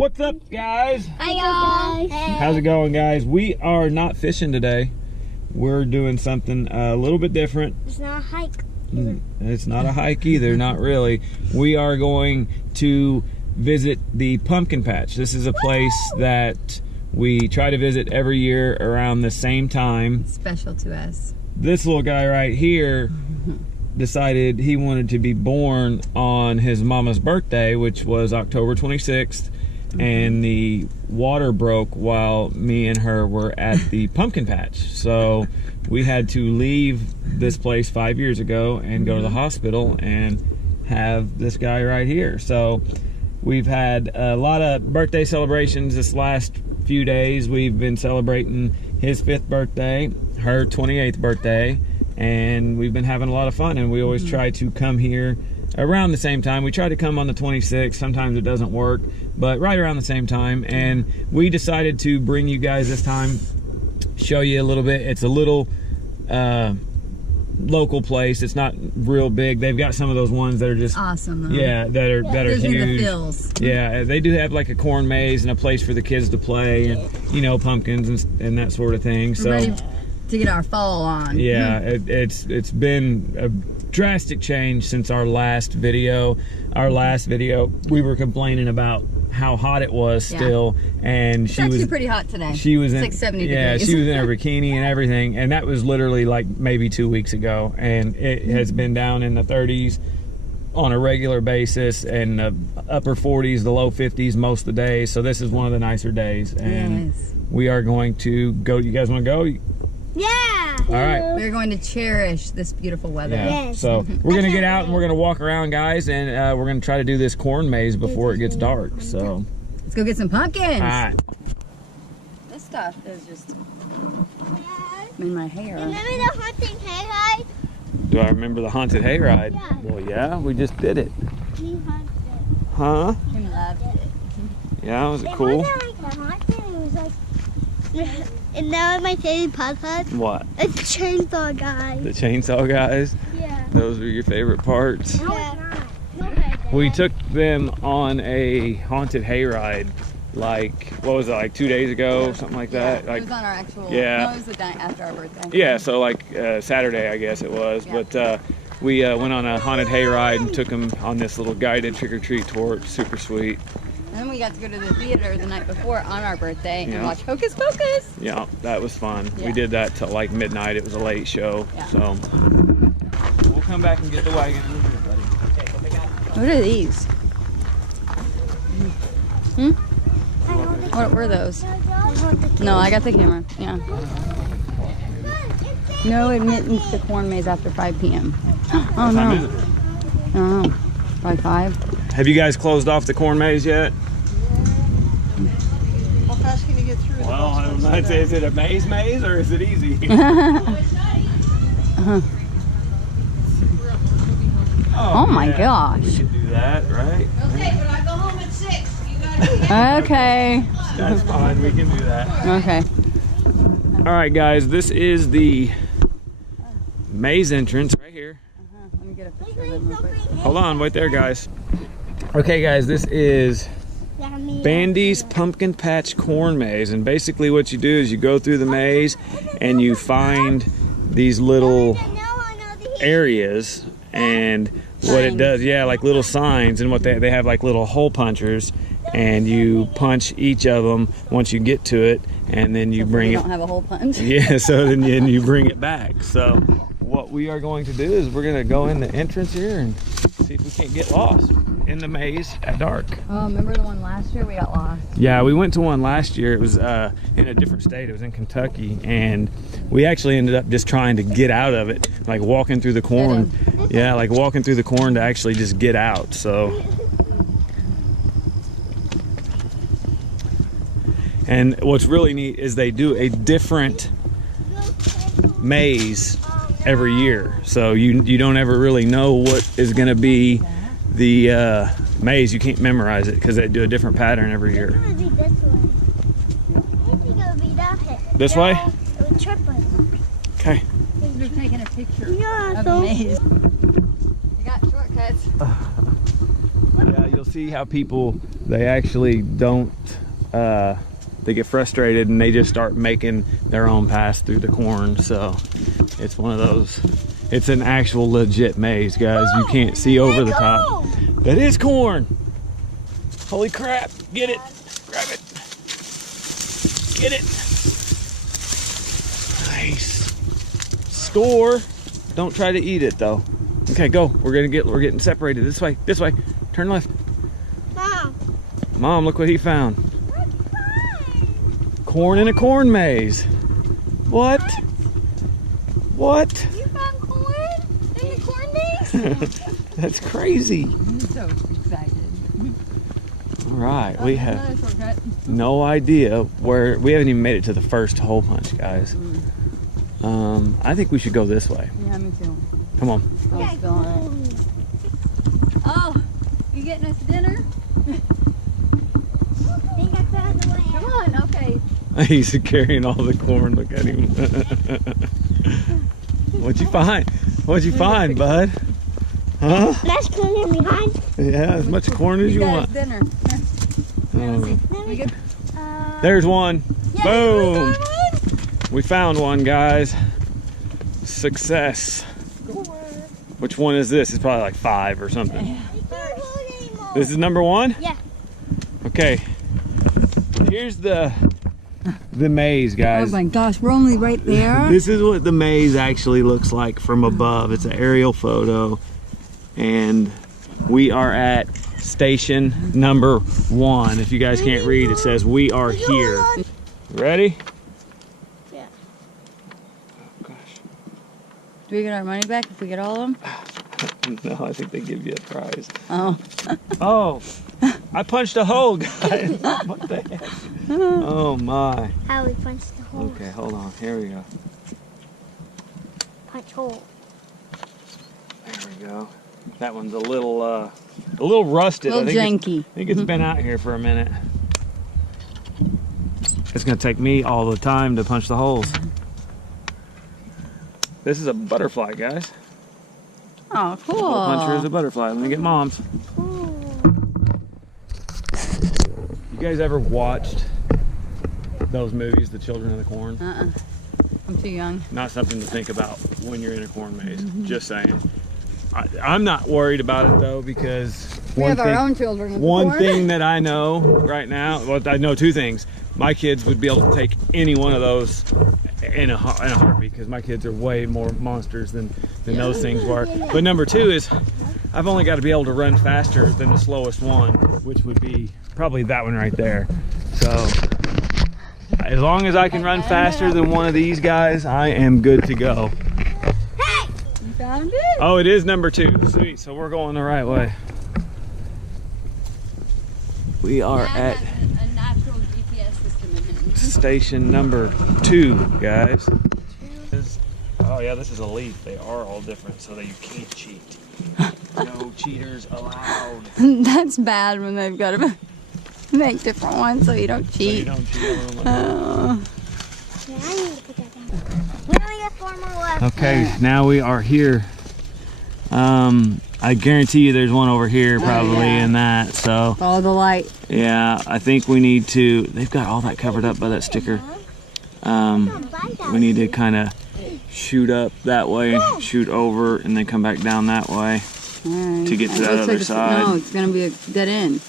What's up, guys? Hi, y'all. Hey. How's it going, guys? We are not fishing today. We're doing something a little bit different. It's not a hike. It's not a hike either, not really. We are going to visit the pumpkin patch. This is a place that we try to visit every year around the same time. Special to us. This little guy right here decided he wanted to be born on his mama's birthday, which was October 26th. And the water broke while me and her were at the pumpkin patch. So we had to leave this place 5 years ago and go to the hospital and have this guy right here. So we've had a lot of birthday celebrations this last few days. We've been celebrating his 5th birthday, her 28th birthday, and we've been having a lot of fun. And we always try to come here around the same time. We try to come on the 26th. Sometimes it doesn't work, but right around the same time. And we decided to bring you guys this time, show you a little bit. It's a little local place. It's not real big. They've got some of those ones that are just awesome, though. Yeah, that are Gives me the huge. feels. Yeah, they do have like a corn maze and a place for the kids to play, and you know, pumpkins and that sort of thing. So Ready to get our fall on. yeah, it's been a drastic change since our last video. Our last video, we were complaining about how hot it was still, and It's actually pretty hot today. She was it's in like 70 yeah, degrees. she was in her bikini and everything, and that was literally like maybe 2 weeks ago, and it has been down in the 30s on a regular basis, and the upper 40s, the low 50s most of the days. So this is one of the nicer days, and Yes. we are going to go. You guys want to go? Yeah. All right. We're going to cherish this beautiful weather. Yeah. Yes. So we're gonna get out and we're gonna walk around, guys, and we're gonna try to do this corn maze before it gets dark. So Let's go get some pumpkins. all right. This stuff is just in my hair. Remember the haunting hayride? Do I remember the haunted hayride? Yeah. Well, yeah, we just did it. We haunted it. Huh? He loved it. Yeah, was it It cool? wasn't like a haunted, it was like... And now my favorite podcast, What? it's Chainsaw Guy. The chainsaw guys? Yeah. Those were your favorite parts? No, it's not. We took them on a haunted hayride, like, what was it, like 2 days ago, something like that? It Like, was on our actual. Yeah. No, it was the night after our birthday. yeah, so like Saturday, I guess it was. Yeah. But we went on a haunted hayride and took them on this little guided trick-or-treat tour. It was super sweet. And then we got to go to the theater the night before on our birthday Yeah. and watch Hocus Pocus. Yeah, that was fun. Yeah. We did that till like midnight. It was a late show. Yeah. So we'll come back and get the wagon. What are these? What were those? No, I got the camera. Yeah. No admittance to corn maze after 5 p.m. Oh What time is no. it? I don't know. By 5? Have you guys closed off the corn maze yet? How fast can you get through? Well, I don't know. Is it a maze or is it easy? Oh my yeah. gosh. We can do that, right? Okay, but I go home at 6. You gotta Okay. That's fine. We can do that. Okay. All right, guys. This is the maze entrance right here. Let me get a picture of them real quick. Hold on, wait there, guys. Okay, guys, this is Bandy's Pumpkin Patch Corn Maze, and basically what you do is you go through the maze and you find these little areas, and what it does, yeah, like little signs, and what they have like little hole punchers, and you punch each of them once you get to it, and then you bring We it. don't have a hole punch. Yeah, so then you bring it back. So what we are going to do is we're going to go in the entrance here and see if we can't get lost in the maze at dark. Oh, remember the one last year we got lost? Yeah, we went to one last year. It was in a different state. It was in Kentucky, and we actually ended up just trying to get out of it, like walking through the corn. Yeah, like walking through the corn to actually just get out. So, and what's really neat is they do a different maze every year, so you don't ever really know what is going to be the maze. You can't memorize it because they do a different pattern every year. This way? Okay. They're taking a picture Yeah, of so the maze. You got shortcuts. Yeah, you'll see how people they actually don't, they get frustrated and they just start making their own paths through the corn. So it's one of those, it's an actual legit maze, guys. You can't see over the top. That is corn. Holy crap, get it, grab it, get it. Nice. Store, don't try to eat it though. Okay, go, we're getting separated. This way, turn left. Mom, look what he found. Corn in a corn maze. What? What? You found corn in the corn maze? That's crazy. I'm so excited. All right, we have shortcut. no idea where, we haven't even made it to the first hole punch, guys. I think we should go this way. Yeah, me too. Come on. I was feeling it. Oh, you getting us dinner? Come on, okay. He's carrying all the corn. Look at him. What'd you find? What'd you find, bud? Huh? That's corn behind. Yeah, as much corn as you got want. us dinner. We good? There's one. Yay, Boom. we got one. We found one, guys. Success. Which one is this? It's probably like 5 or something. This is number 1? Yeah. Okay. Here's the maze, guys. Oh my gosh, we're only right there. This is what the maze actually looks like from above. It's an aerial photo. And we are at station number 1. If you guys can't read, it says we are here. Ready? Yeah. Oh, gosh. Do we get our money back if we get all of them? No, I think they give you a prize. Oh. Oh, I punched a hole, guys. What the heck? Oh my. How we punch the hole. Okay, hold on. Here we go. Punch hole. There we go. That one's a little rusted. A little janky. I think it's been out here for a minute. It's gonna take me all the time to punch the holes. This is a butterfly, guys. Oh, cool. Puncher is a butterfly. Let me get Mom's. You guys ever watched those movies, The Children of the Corn? I'm too young. Not something to think about when you're in a corn maze. Just saying. I'm not worried about it though, because We have our own children in the one corn. thing that I know right now, well, I know 2 things. My kids would be able to take any one of those in a heartbeat, because my kids are way more monsters than those things were. But number 2 is I've only got to be able to run faster than the slowest one, which would be probably that one right there. So as long as I can run faster than one of these guys, I am good to go. You found it? Oh, it is number 2. Sweet. So we're going the right way. We are at a natural GPS system in him. station number 2, guys. Oh yeah, this is a leaf. They are all different, so that you can't cheat. No cheaters allowed. That's bad when they've got to make different ones so you don't So you cheat. don't cheat on them. Yeah, I need to put that down. We only got 4 more left. Okay, now we are here. I guarantee you there's one over here probably yeah. in that, so Follow the light. yeah, I think we need to, they've got all that covered up by that sticker. We need to kind of shoot up that way, shoot over, and then come back down that way Right. to get to It that looks other like side. No, it's going to be a dead end.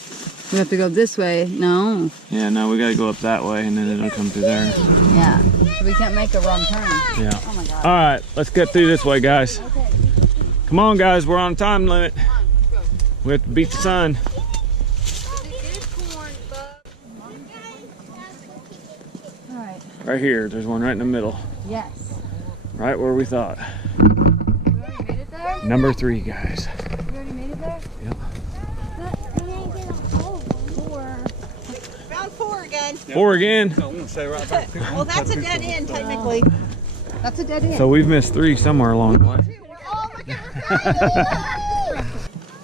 We have to go this way. No. Yeah, no, we gotta go up that way and then it'll come through there. Yeah. So we can't make a wrong turn. Yeah. Oh my God. All right, let's get through this way, guys. Come on, guys, we're on a time limit. We have to beat the sun. All right. Right here, there's one right in the middle. Yes. Right where we thought. We already made it there? Number 3, guys. We already made it there? Yep. Found 4 again. 4 again. Well, that's a dead end, technically. That's a dead end. So we've missed 3 somewhere along the way. Oh my God.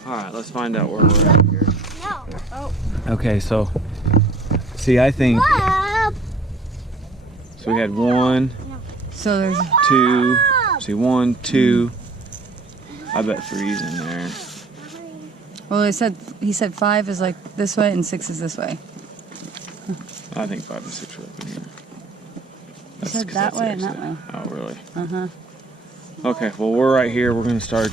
All right, let's find out where we're at here. No. Okay, so see, I think so. We had 1, So there's 2. See, 1, 2. I bet 3's in there. Well, he said 5 is like this way and 6 is this way. I think 5 and 6 are up in here. He said that way and that way. Oh, really? Uh-huh. Okay, well, we're right here. We're going to start...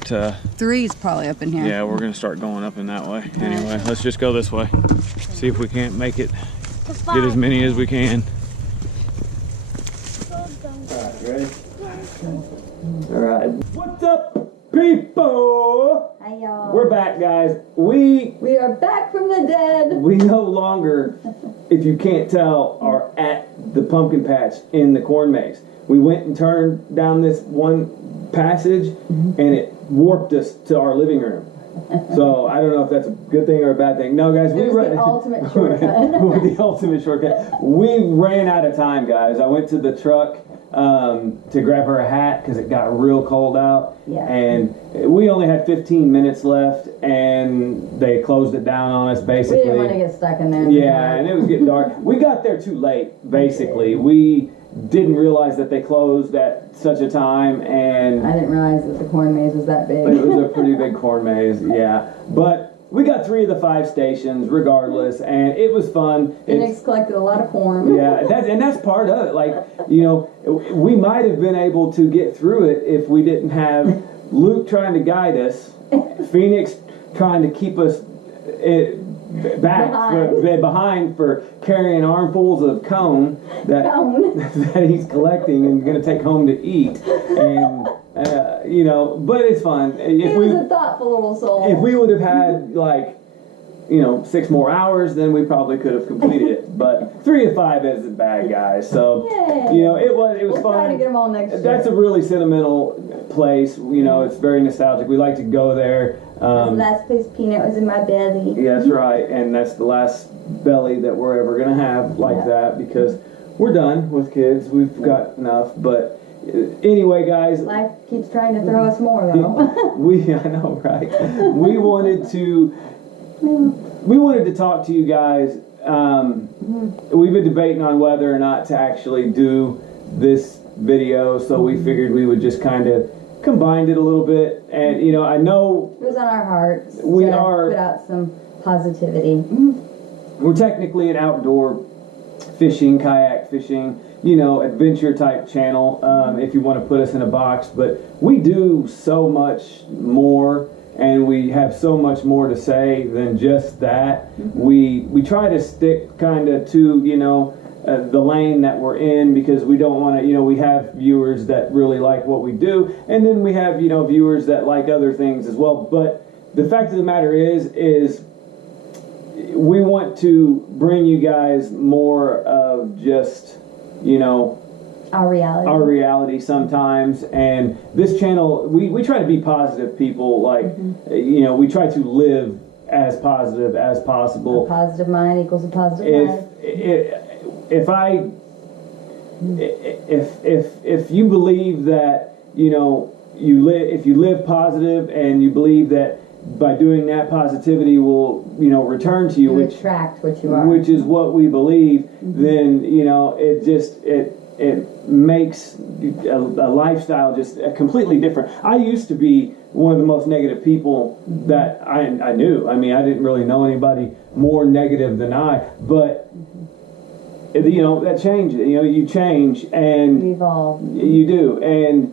3 is probably up in here. Yeah, we're going to start going up in that way. Anyway, let's just go this way. See if we can't make it. Get as many as we can. Alright, ready? Alright. What's up, people? Hi, y'all. We're back, guys. We are back from the dead. We no longer, if you can't tell, are at the pumpkin patch in the corn maze. We went and turned down this one passage, and it warped us to our living room. So I don't know if that's a good thing or a bad thing. No, guys, It was the ultimate shortcut. The ultimate shortcut. We ran out of time, guys. I went to the truck to grab her a hat because it got real cold out. Yeah. And we only had 15 minutes left, and they closed it down on us, basically. We didn't want to get stuck in there. Yeah, and it was getting dark. We got there too late, basically. We didn't realize that they closed at such a time, and I didn't realize that the corn maze was that big. it was a pretty big corn maze, yeah. But we got 3 of the 5 stations, regardless, and it was fun. Phoenix collected a lot of corn. Yeah, that's part of it. Like, you know, we might have been able to get through it if we didn't have Luke trying to guide us, Phoenix trying to keep us behind for carrying armfuls of cone that he's collecting and going to take home to eat, and you know, but it's fun. He was a thoughtful little soul. If we would have had like, you know, 6 more hours, then we probably could have completed it. But 3 of 5 isn't bad, guys. So Yay. you know, it was we'll fun. Try to get them all next year. That's a really sentimental place. You know, it's very nostalgic. We like to go there. The last place peanut was in my belly. Yeah, that's right, and that's the last belly that we're ever gonna have like that, because we're done with kids. We've got enough. But anyway, guys, Life keeps trying to throw us more, though. I know, right? we wanted to talk to you guys. We've been debating on whether or not to actually do this video, so we figured we would just kind of combined it a little bit. And you know, I know it was on our hearts. We to are put out some positivity. We're technically an outdoor fishing, kayak fishing, you know, adventure type channel, if you want to put us in a box. But we do so much more, and we have so much more to say than just that. We try to stick kind of to, you know, the lane that we're in, because we don't want to, you know, we have viewers that really like what we do, and then we have, you know, viewers that like other things as well. But the fact of the matter is we want to bring you guys more of just, you know, our reality sometimes. And this channel, we try to be positive people. Like, you know, we try to live as positive as possible. A positive mind equals a positive life. If you believe that, you know, if you live positive, and you believe that by doing that, positivity will, you know, return to you, attract what you are, which is what we believe, then, you know, it makes a lifestyle just completely different. I used to be one of the most negative people that I knew. I mean, I didn't really know anybody more negative than I, but you know, that changes. You know, you change and you evolve. You do, and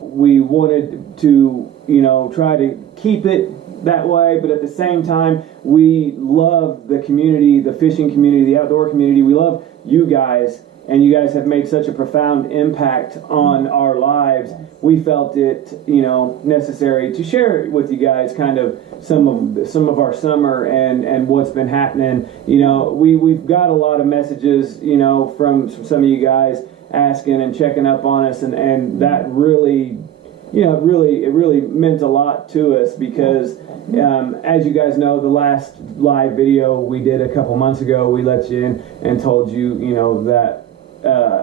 we wanted to, you know, try to keep it that way, but at the same time, we love the community, the fishing community, the outdoor community. We love you guys, and you guys have made such a profound impact on our lives. We felt it, you know, necessary to share with you guys kind of some of our summer and what's been happening. You know, we've got a lot of messages, you know, from some of you guys asking and checking up on us, and that really, you know, it really meant a lot to us, because as you guys know, the last live video we did a couple months ago, we let you in and told you, you know, that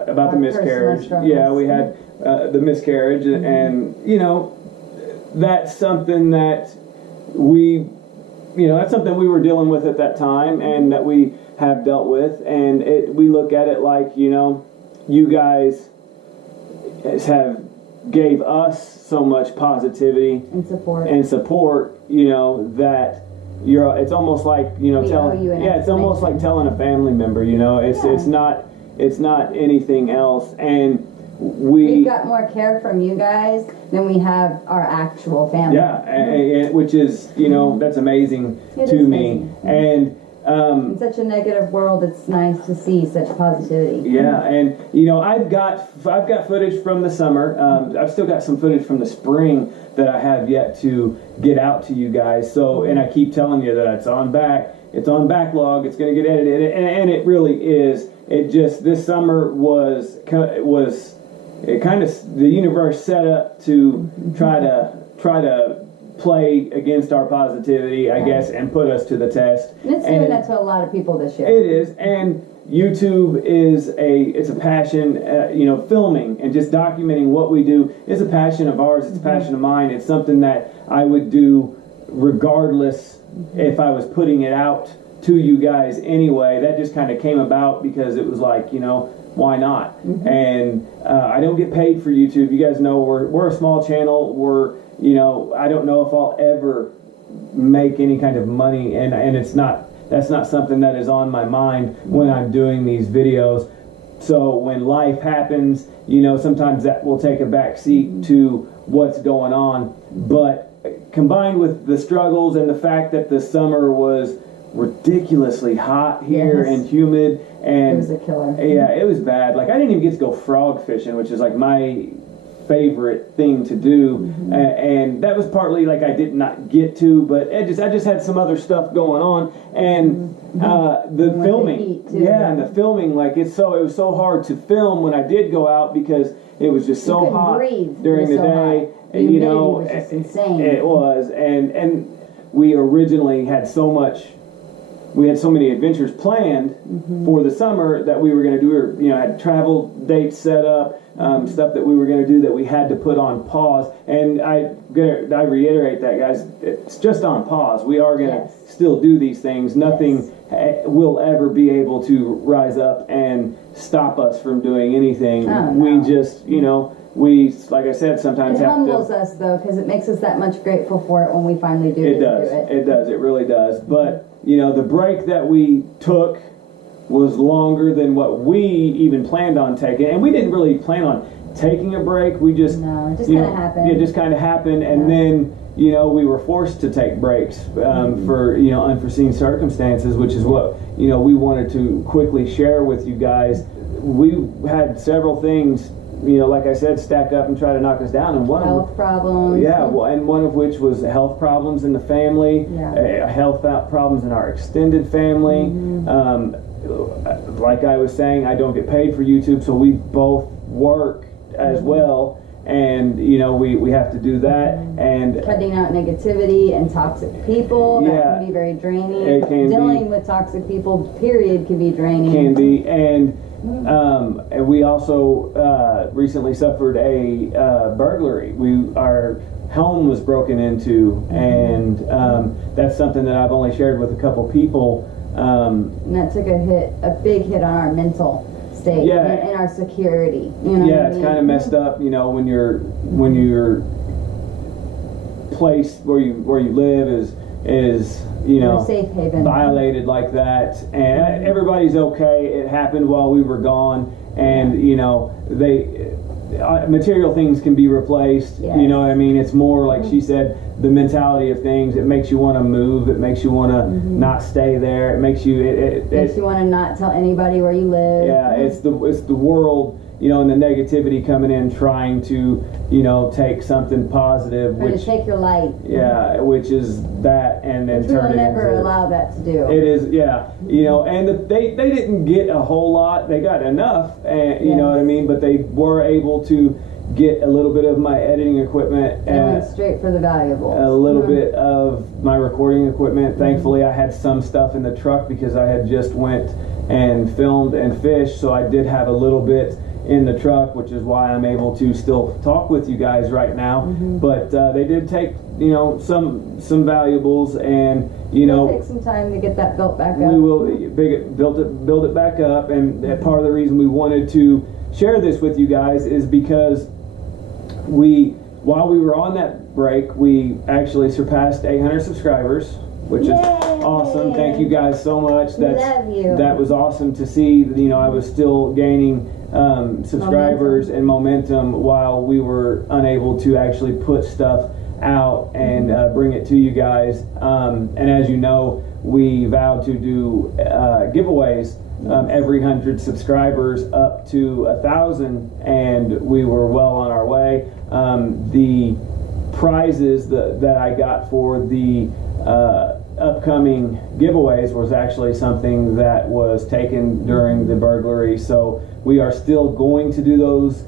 about the miscarriage. Yeah, we had the miscarriage, and you know, that's something that we were dealing with at that time, and that we have dealt with, and we look at it like, you know, you guys gave us so much positivity and support, you know, that it's almost like, you know, We owe you an it's almost like telling a family member, you know, it's not anything else. And we've got more care from you guys than we have our actual family. Which is, you know, that's amazing to me. And in such a negative world, it's nice to see such positivity. Yeah, and you know, I've got footage from the summer. I've still got some footage from the spring that I have yet to get out to you guys. So, and I keep telling you that it's on backlog. It's going to get edited, and it really is. It just, this summer was it kind of, the universe set up to try to play against our positivity, I guess, and put us to the test. And it's doing that to a lot of people this year. It is, and YouTube is a passion. You know, filming and just documenting what we do is a passion of ours. It's a passion of mine. It's something that I would do regardless if I was putting it out to you guys anyway. That just kind of came about because it was like, you know, why not? And I don't get paid for YouTube. You guys know we're a small channel. You know, I don't know if I'll ever make any kind of money, and that's not something that is on my mind when I'm doing these videos. So when life happens, you know, sometimes that will take a back seat to what's going on. But combined with the struggles and the fact that the summer was ridiculously hot here and humid, and it was a killer. Yeah, it was bad. Like, I didn't even get to go frog fishing, which is like my favorite thing to do, and that was partly like I did not get to, but I just had some other stuff going on, and the filming, and the filming, like it was so hard to film when I did go out because it was just so hot during the day. You know, was just insane. It was, and we originally had so many adventures planned for the summer that we were going to do. You know, had travel dates set up, stuff that we were going to do that we had to put on pause. And I reiterate that, guys, it's just on pause. We are going to still do these things. Nothing will ever be able to rise up and stop us from doing anything. We just, you know, like I said, sometimes it humbles us though, because it makes us that much grateful for it when we finally do. It does. It really does. But you know, the break that we took was longer than what we even planned on taking, and we didn't really plan on taking a break. We just it just kind of happened. Yeah, just kind of happened, and then you know, we were forced to take breaks for, you know, unforeseen circumstances, which is what, you know, we wanted to quickly share with you guys. We had several things, you know, like I said, stack up and try to knock us down, and health problems. Yeah, well, and one of which was health problems in the family, health problems in our extended family. Like I was saying, I don't get paid for YouTube, so we both work as well. And you know, we have to do that, and cutting out negativity and toxic people that can be very draining. It can Dealing with toxic people, period, can be draining. Can be, and we also recently suffered a burglary. Our home was broken into, and that's something that I've only shared with a couple people. And that took a big hit on our mental state and our security. You know it's kind of messed up, you know, when your place where you live is you know, safe haven, violated like that, and everybody's okay. It happened while we were gone, and you know, material things can be replaced. You know what I mean? It's more like she said, the mentality of things. It makes you want to move. It makes you want to not stay there. It makes you makes you want to not tell anybody where you live. It's the world, you know, and the negativity coming in, trying to, you know, take something positive, which to take your light. Which is that, and then turn it into. We will never allow that to do. It is, you know, and they didn't get a whole lot. They got enough, and you know what I mean. But they were able to get a little bit of my editing equipment and went straight for the valuables. A little bit of my recording equipment. Thankfully, I had some stuff in the truck because I had just went and filmed and fished, so I did have a little bit in the truck, which is why I'm able to still talk with you guys right now. But they did take, you know, some valuables, and you know, it'll take some time to get that built back up. We will build it back up, and part of the reason we wanted to share this with you guys is because while we were on break, we actually surpassed 800 subscribers, which is awesome. Thank you guys so much. Love you. That was awesome to see. You know, I was still gaining subscribers and momentum while we were unable to actually put stuff out and bring it to you guys. And as you know, we vowed to do giveaways every 100 subscribers up to 1,000, and we were well on our way. The prizes that I got for the upcoming giveaways was actually something that was taken during the burglary, so we are still going to do those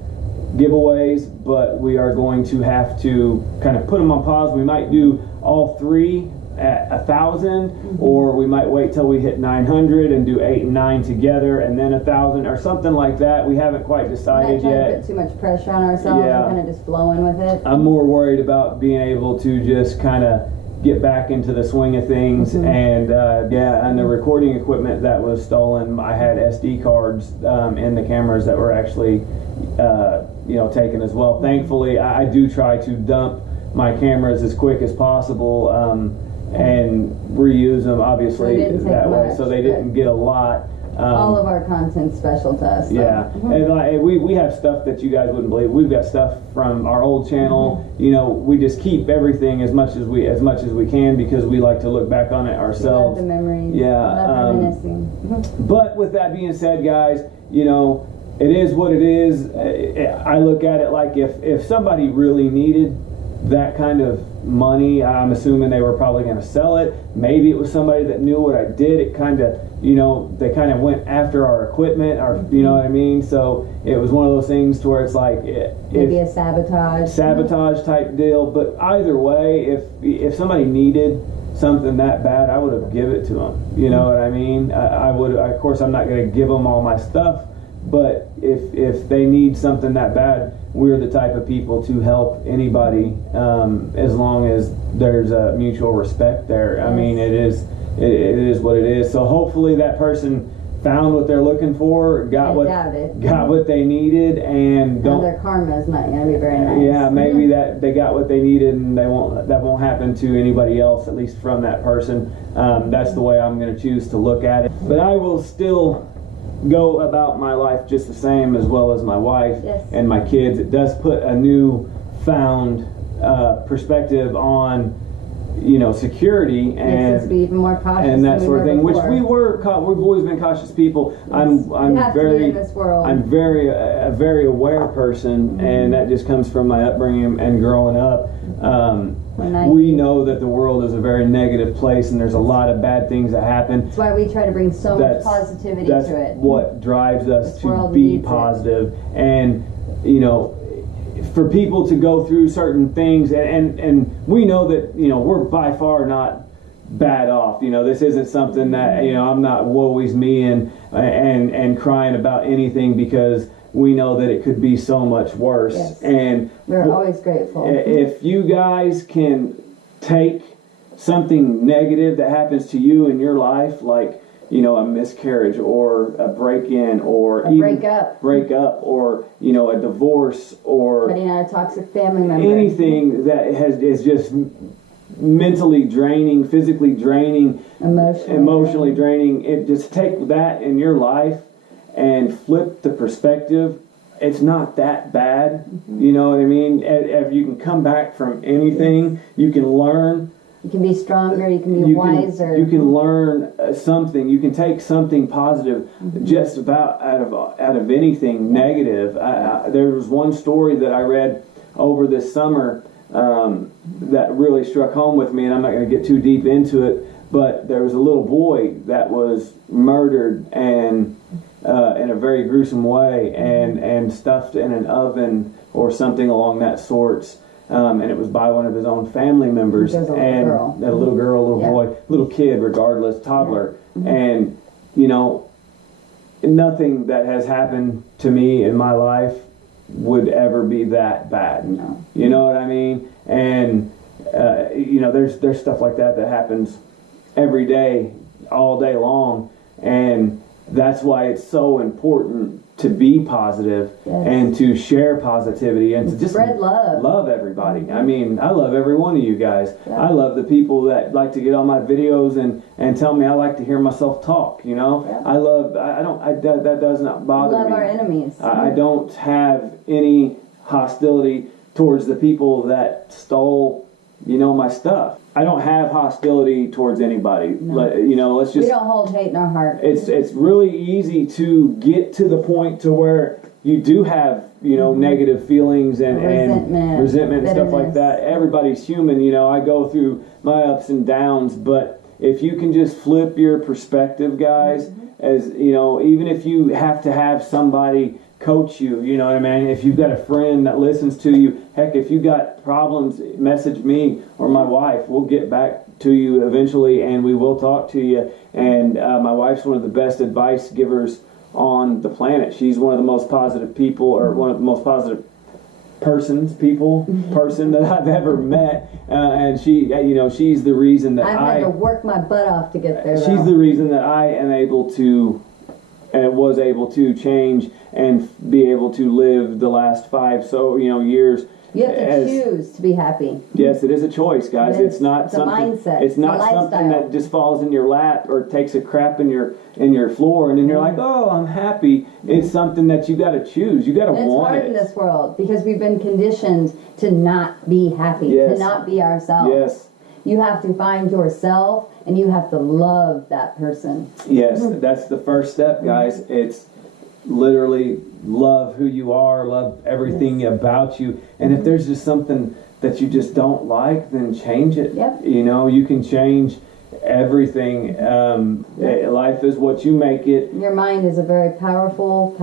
giveaways, but we are going to have to kind of put them on pause. We might do all 3 at 1,000, or we might wait till we hit 900 and do 8 and 9 together and then 1,000 or something like that. We haven't quite decided Not trying yet. to put too much pressure on ourselves. Yeah. We're kind of just flowing with it. I'm more worried about being able to just kind of get back into the swing of things. And and the recording equipment that was stolen, I had SD cards in the cameras that were actually taken as well. Thankfully, I do try to dump my cameras as quick as possible and reuse them, obviously, that way, so they didn't get a lot. All of our content's special to us. So. Yeah, and we have stuff that you guys wouldn't believe. We've got stuff from our old channel. You know, we just keep everything as much as we can, because we like to look back on it ourselves. We love the memories. Yeah. Love reminiscing. But with that being said, guys, you know, it is what it is. I look at it like if somebody really needed that kind of money, I'm assuming they were probably going to sell it. Maybe it was somebody that knew what I did. It kind of, they kind of went after our equipment, you know what I mean? So it was one of those things to where it's like maybe a sabotage type deal. But either way, if somebody needed something that bad, I would have given it to them. You know what I mean? I would. Of course, I'm not going to give them all my stuff, but if they need something that bad, we're the type of people to help anybody, as long as there's a mutual respect there. Yes. I mean, it is what it is. So hopefully that person found what they're looking for, got what they needed, and their karma is not going to be very nice. Yeah, maybe that they got what they needed, and that won't happen to anybody else, at least from that person. That's the way I'm going to choose to look at it. But I will still go about my life just the same, as well as my wife and my kids. It does put a new found perspective on security, and makes us be even more cautious and that sort of thing, before. which we've always been cautious people. I'm very in this world. I'm a very aware person, and that just comes from my upbringing and growing up. We know that the world is a very negative place, and there's a lot of bad things that happen. That's why we try to bring so much positivity to it. That's what drives us to be positive. And for people to go through certain things, and we know that we're by far not bad off. This isn't something that I'm not woe is me and crying about anything, because we know that it could be so much worse. Yes. And we're always grateful. If you guys can take something negative that happens to you in your life, like a miscarriage or a break-in or break up or a divorce or cutting out a toxic family member, anything that is just mentally draining, physically draining, emotionally draining, it just take that in your life and flip the perspective. It's not that bad. You know what I mean? If you can come back from anything, you can learn. You can be stronger. You can be wiser. You can learn something. You can take something positive just about out of anything negative. There was one story that I read over this summer that really struck home with me, and I'm not going to get too deep into it. But there was a little boy that was murdered and in a very gruesome way, and stuffed in an oven or something along that sorts. And it was by one of his own family members, and a little girl, a little boy, little kid, regardless, toddler. And nothing that has happened to me in my life would ever be that bad. No. You know what I mean? And there's stuff like that happens every day, all day long, and that's why it's so important to be positive and to share positivity and to just spread love everybody. I mean, I love every one of you guys. I love the people that like to get on my videos and tell me I like to hear myself talk, you know. That does not bother me. Love our enemies. I don't have any hostility towards the people that stole, you know, my stuff. I don't have hostility towards anybody. You know, let's just. We don't hold hate in our heart. It's really easy to get to the point to where you do have, you know, negative feelings and resentment and stuff like that. Everybody's human, you know. I go through my ups and downs, but if you can just flip your perspective, guys, as you know, even if you have to have somebody coach you, you know what I mean? If you've got a friend that listens to you, heck, if you got problems, message me or my wife. We'll get back to you eventually, and we will talk to you. And my wife's one of the best advice givers on the planet. She's one of the most positive people, or one of the most positive person that I've ever met, and she, you know, she's the reason that I've had to work my butt off to get there. She's the reason that I am able to, and was able to change and be able to live the last 5 years. You have to choose to be happy. Yes, it is a choice, guys. It's not it's something. A mindset. It's not something that just falls in your lap or takes a crap in your floor, and then you're like, oh, I'm happy. It's something that you got to choose. You got to want it. It's hard in this world because we've been conditioned to not be happy, to not be ourselves. Yes. You have to find yourself, and you have to love that person. Yes, that's the first step, guys. It's literally love who you are, love everything about you. And if there's just something that you just don't like, then change it. You know, you can change everything. Life is what you make it. Your mind is a very powerful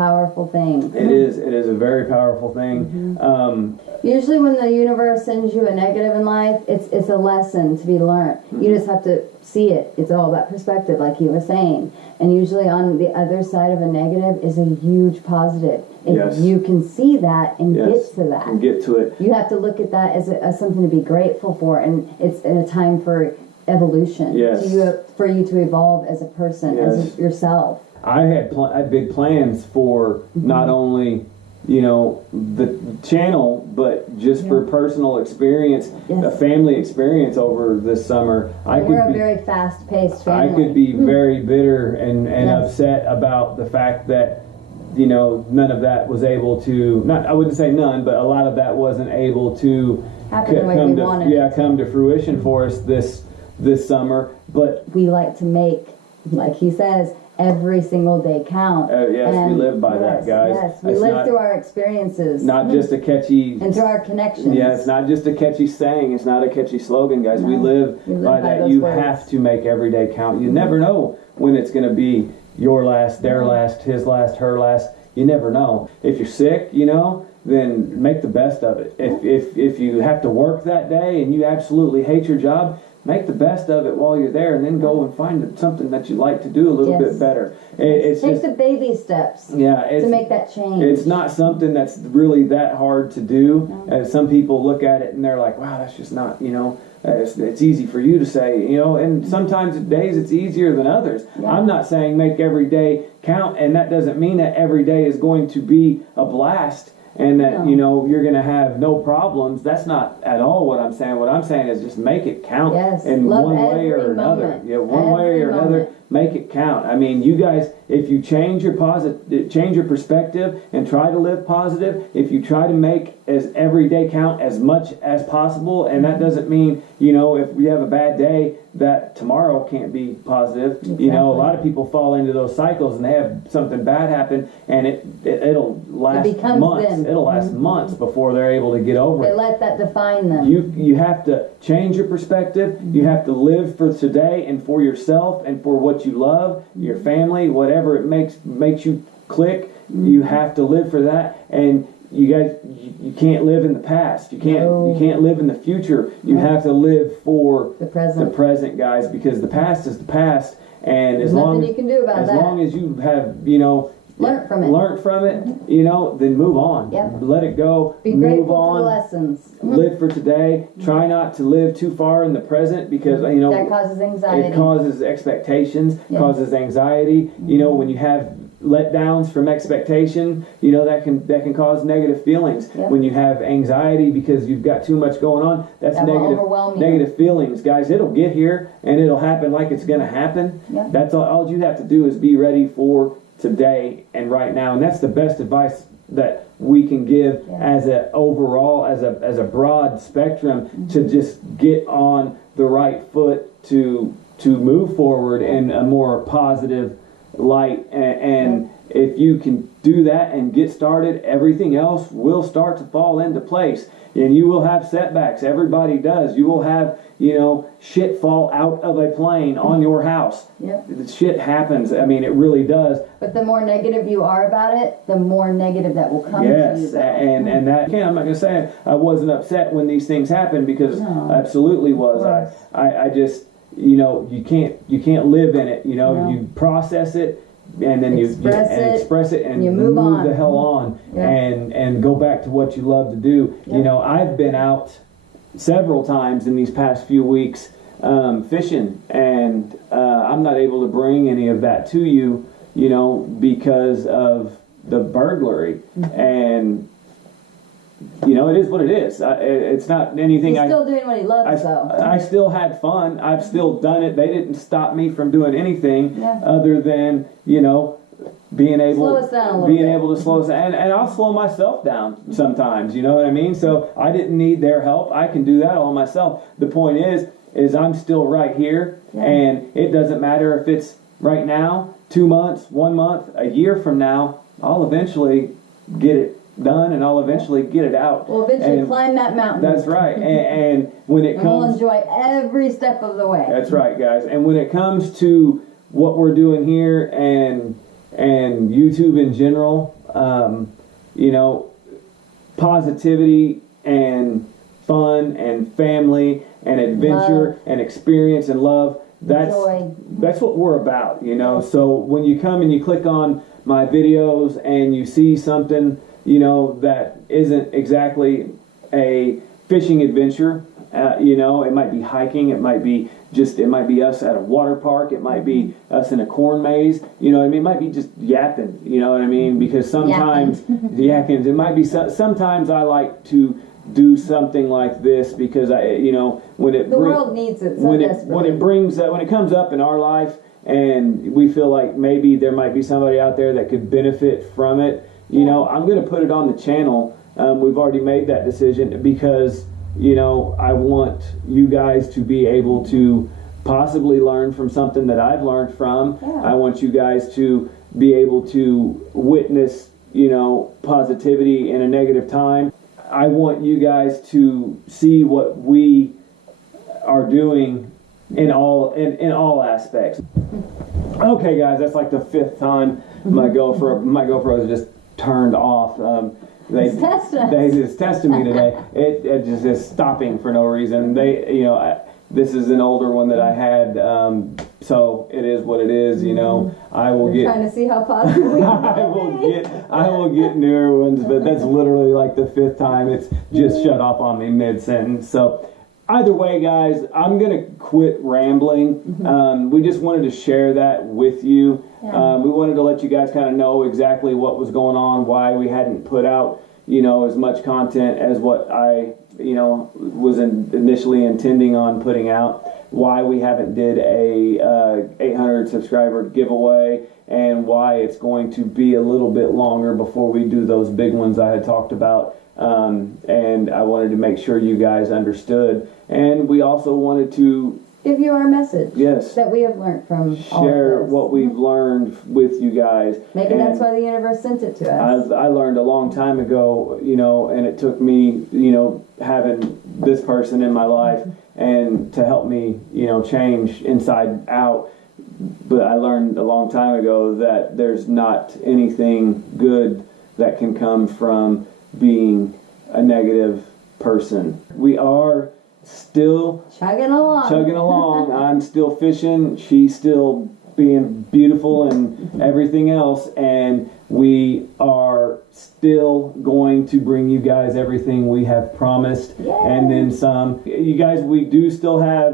thing. It is a very powerful thing. Usually when the universe sends you a negative in life, it's a lesson to be learned. You just have to see it. It's all about perspective, like you were saying. And usually on the other side of a negative is a huge positive. If you can see that and get to that. And get to it. You have to look at that as something to be grateful for, and it's a time for evolution. For you to evolve as a person, as yourself. I had big plans for not only, you know, the channel, but just for personal experience, a family experience over this summer. We're a very fast-paced family. I could be very bitter and upset about the fact that, you know, none of that was able to, I wouldn't say none, but a lot of that wasn't able to come to fruition for us this summer. But we like to make, like he says, every single day count. We live by that, guys. Yes, we live through our experiences. Not just a catchy... And through our connections. Yeah, it's not just a catchy saying. It's not a catchy slogan, guys. We live by that. You have to make every day count. You never know when it's going to be your last, their last, his last, her last. You never know. If you're sick, you know, then make the best of it. If you have to work that day and you absolutely hate your job, make the best of it while you're there, and then go and find something that you like to do a little bit better. Take the baby steps to make that change. It's not something that's really that hard to do. As some people look at it and they're like, wow, that's just not, you know, it's easy for you to say, you know, and sometimes days it's easier than others. I'm not saying make every day count, and that doesn't mean that every day is going to be a blast and that, you know, you're going to have no problems. That's not at all what I'm saying. What I'm saying is just make it count in one way or another. One way or another, make it count. I mean, you guys, if you change your perspective and try to live positive, if you try to make every day count as much as possible, and that doesn't mean, you know, if we have a bad day, that tomorrow can't be positive. Exactly. You know, a lot of people fall into those cycles and they have something bad happen, and it'll last months. It'll last months before they're able to get over it. They let that define them. You have to change your perspective. You have to live for today and for yourself and for what you love, your family, whatever it makes you click. You have to live for that. And you guys, you can't live in the past. You can't live in the future. You have to live for the present, guys, because the past is the past. And as long as you have, you know, Learn from it. Learn from it, you know, then move on. Yep. Let it go. Be move grateful on. for the lessons. Live for today. Try not to live too far in the present because, you know, That causes anxiety. it causes expectations, Yeah. causes anxiety. You know, when you have letdowns from expectation, you know, that can cause negative feelings. Yeah. When you have anxiety because you've got too much going on, that's That will negative overwhelm you. negative feelings. Guys, it'll get here and it'll happen like it's going to happen. Yeah. That's all you have to do is be ready for today and right now. And that's the best advice that we can give as a overall, as a broad spectrum to just get on the right foot to move forward in a more positive light. And if you can do that and get started, everything else will start to fall into place. And you will have setbacks. Everybody does. You will have, you know, shit fall out of a plane on your house. Yep. Shit happens. I mean, it really does. But the more negative you are about it, the more negative that will come to you. Yes, and that, again, I'm not going to say I wasn't upset when these things happened because I absolutely was. I just, you know, you can't live in it. You know, you process it. And then express it and you move on. the hell on and go back to what you love to do. You know, I've been out several times in these past few weeks fishing, and I'm not able to bring any of that to you, you know, because of the burglary. And you know, it is what it is. It's not anything. He's still doing what he loves, though. I still had fun. I've still done it. They didn't stop me from doing anything other than, you know, being able slow us down a little bit. able to slow us down. And I'll slow myself down sometimes. You know what I mean? So I didn't need their help. I can do that all myself. The point is I'm still right here, and it doesn't matter if it's right now, 2 months, 1 month, a year from now. I'll eventually get it done, and I'll eventually get it out. We'll eventually climb that mountain. That's right. And when it and we'll comes, enjoy every step of the way. that's right, guys. And when it comes to what we're doing here and YouTube in general, you know, positivity and fun and family and adventure and experience and love. That's what we're about, you know. So when you come and you click on my videos and you see something, you know, that isn't exactly a fishing adventure, you know, it might be hiking, it might be us at a water park, it might be us in a corn maze, you know what I mean? It might be just yapping, you know what I mean? Because sometimes, yakking, it might be, sometimes I like to do something like this because the world needs it so desperately. When it comes up in our life and we feel like maybe there might be somebody out there that could benefit from it, you know, I'm going to put it on the channel. We've already made that decision because, you know, I want you guys to be able to possibly learn from something that I've learned from. I want you guys to be able to witness, you know, positivity in a negative time. I want you guys to see what we are doing in all aspects. Okay, guys, that's like the 5th time my GoPro is just turned off. They just tested me today. It just is stopping for no reason. This is an older one that I had, so it is what it is. You know, I will get trying to see how positive we are. I will get newer ones, but that's literally like the 5th time it's just shut off on me mid-sentence. So either way, guys, I'm gonna quit rambling. We just wanted to share that with you. We wanted to let you guys kind of know exactly what was going on, why we hadn't put out, you know, as much content as what I, you know, was initially intending on putting out, why we haven't did a 800 subscriber giveaway, and why it's going to be a little bit longer before we do those big ones I had talked about. And I wanted to make sure you guys understood, and we also wanted to give you our message. Yes. That we have learned from share all of this. what we've learned with you guys. Maybe that's why the universe sent it to us. I learned a long time ago, you know, and it took me, you know, having this person in my life and to help me, you know, change inside out. But I learned a long time ago that there's not anything good that can come from being a negative person. We are still chugging along. I'm still fishing. She's still being beautiful and everything else, and we are still going to bring you guys everything we have promised, and then some. You guys, we do still have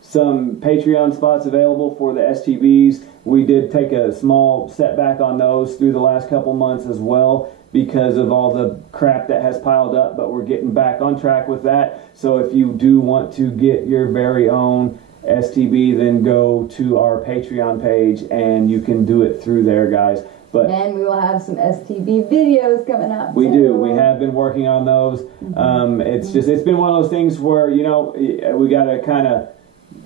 some Patreon spots available for the STBs. We did take a small setback on those through the last couple months as well because of all the crap that has piled up, but we're getting back on track with that. So if you do want to get your very own STB, then go to our Patreon page and you can do it through there, guys. But And we will have some STB videos coming up. we too. do. We have been working on those. It's been one of those things where, you know, we got to kind of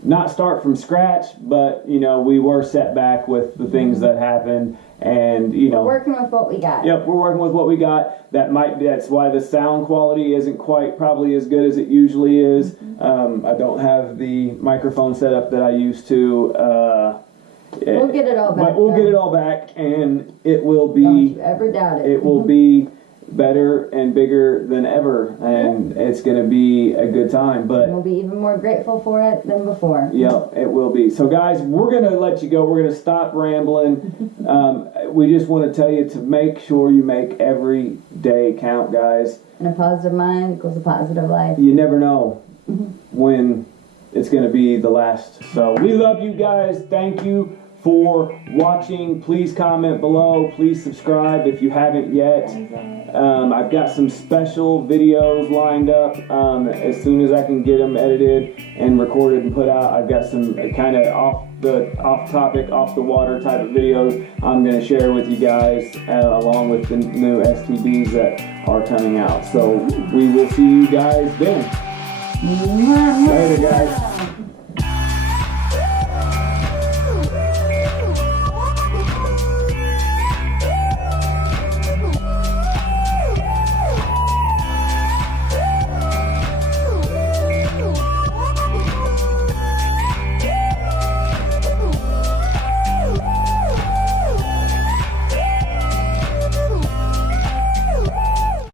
not start from scratch, but, you know, we were set back with the things that happened, and, you know, We're working with what we got. yep, we're working with what we got. That's why the sound quality isn't quite probably as good as it usually is. I don't have the microphone set up that I used to. We'll get it all back. But we'll though. get it all back, and it will Don't be you ever doubt it. it will be better and bigger than ever, and it's going to be a good time. But We'll be even more grateful for it than before. yeah, it will be. So, guys, we're going to let you go. We're going to stop rambling. We just want to tell you to make sure you make every day count, guys. And a positive mind equals a positive life. You never know when it's going to be the last. So, we love you guys. Thank you for watching. Please comment below. Please subscribe if you haven't yet. I've got some special videos lined up as soon as I can get them edited and recorded and put out. I've got some kind of off topic, off the water type of videos I'm going to share with you guys along with the new STBs that are coming out. So we will see you guys then. Later, guys.